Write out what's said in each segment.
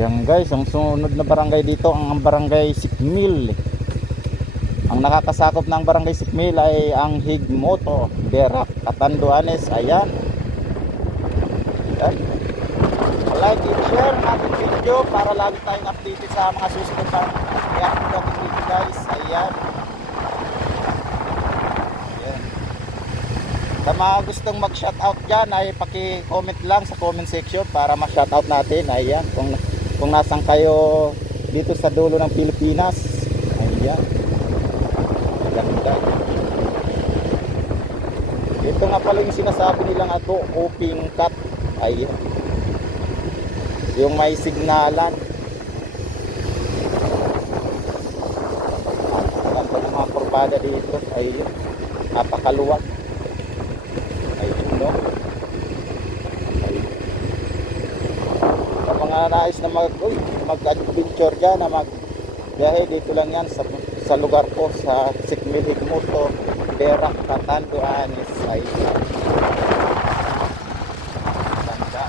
Yan guys, ang sunod na barangay dito ang barangay Sikmil. Ang nakakasakop ng barangay Sikmil ay ang Higmoto, Berak, Catanduanes. Ayan. Ayan. Like and share ang ating video para lagi tayong updated sa mga susunod na i-upload natin dito guys. Ayan. Ayan. Sa mga gustong mag-shoutout dyan ay paki-comment lang sa comment section para ma-shoutout natin. Ayan. Kung nasan kayo dito sa dulo ng Pilipinas. Ayan. Ganda. Ito nga pala yung sinasabi nilang ato, open cut. Ayan. Yung may signalan. Ganda ng mga kurbada dito. Ayan. Napakaluwag. Ayun, no? Ayun. Sa mga nais na mag-adventure dyan, na magbiyahe, dito lang yan sa lugar ko, sa Sikmil, Higmoto, Berak, Catanduanes. Ayun. Ganda.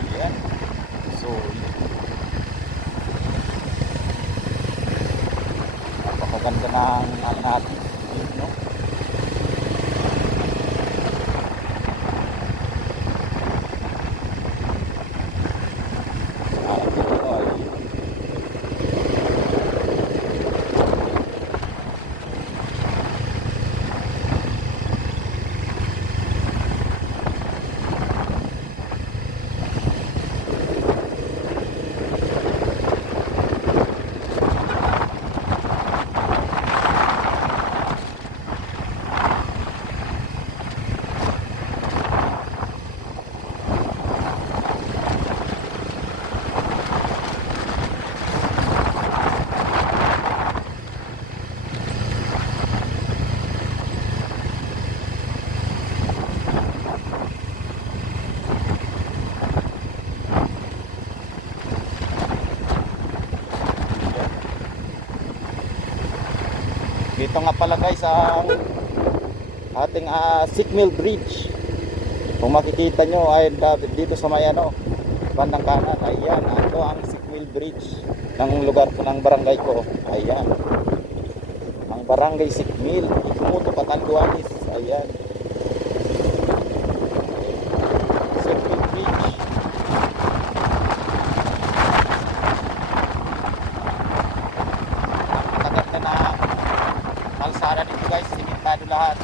Ayan. So, napakaganda ng natin, no? Dito nga pala guys ang ating Sikmil Bridge. Kung makikita nyo ay dito sa may bandang kanan. Ayan, ito ang Sikmil Bridge ng lugar ko, ng barangay ko. Ayan, ang barangay Sikmil, Higmoto, Catanduanes. Ayan, Sikmil Bridge. Maganda na kalsada dito guys, simentado lahat.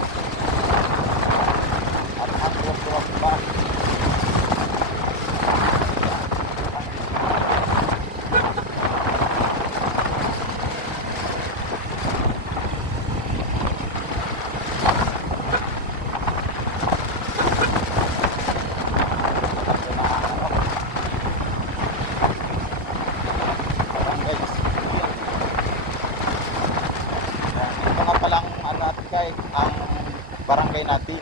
At ang luwag-luwag pa. Ang barangay natin.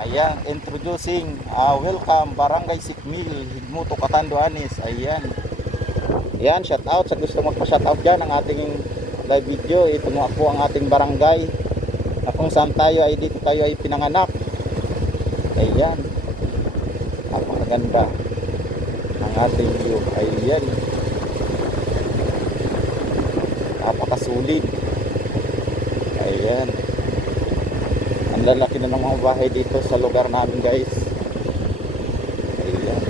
Ayan, introducing, welcome barangay Sikmil, Higmoto, Catanduanes. Ayan. Ayan, shout out sa gusto magpa-shout out dyan ang ating live video. Ito nga po ang ating barangay na kung saan tayo ay dito tayo ay pinanganak. Ayan. Napakaganda ang ating view. Ayan. Napakasulit. Ayan. Ang lalaki na ng mga bahay dito sa lugar namin guys. Ayan.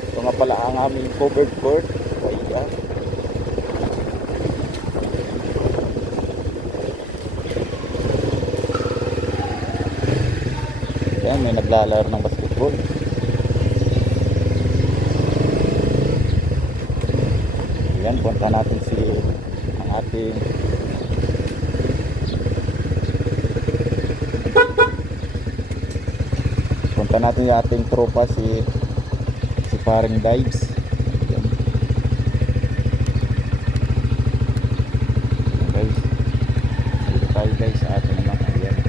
Ito nga pala ang aming covered court. Ayan. Ayan, may naglalaro ng basketball. Ayan, punta natin ang ating yung ating tropa, si Paring Dives. Ayan. Ayan guys, dito tayo guys sa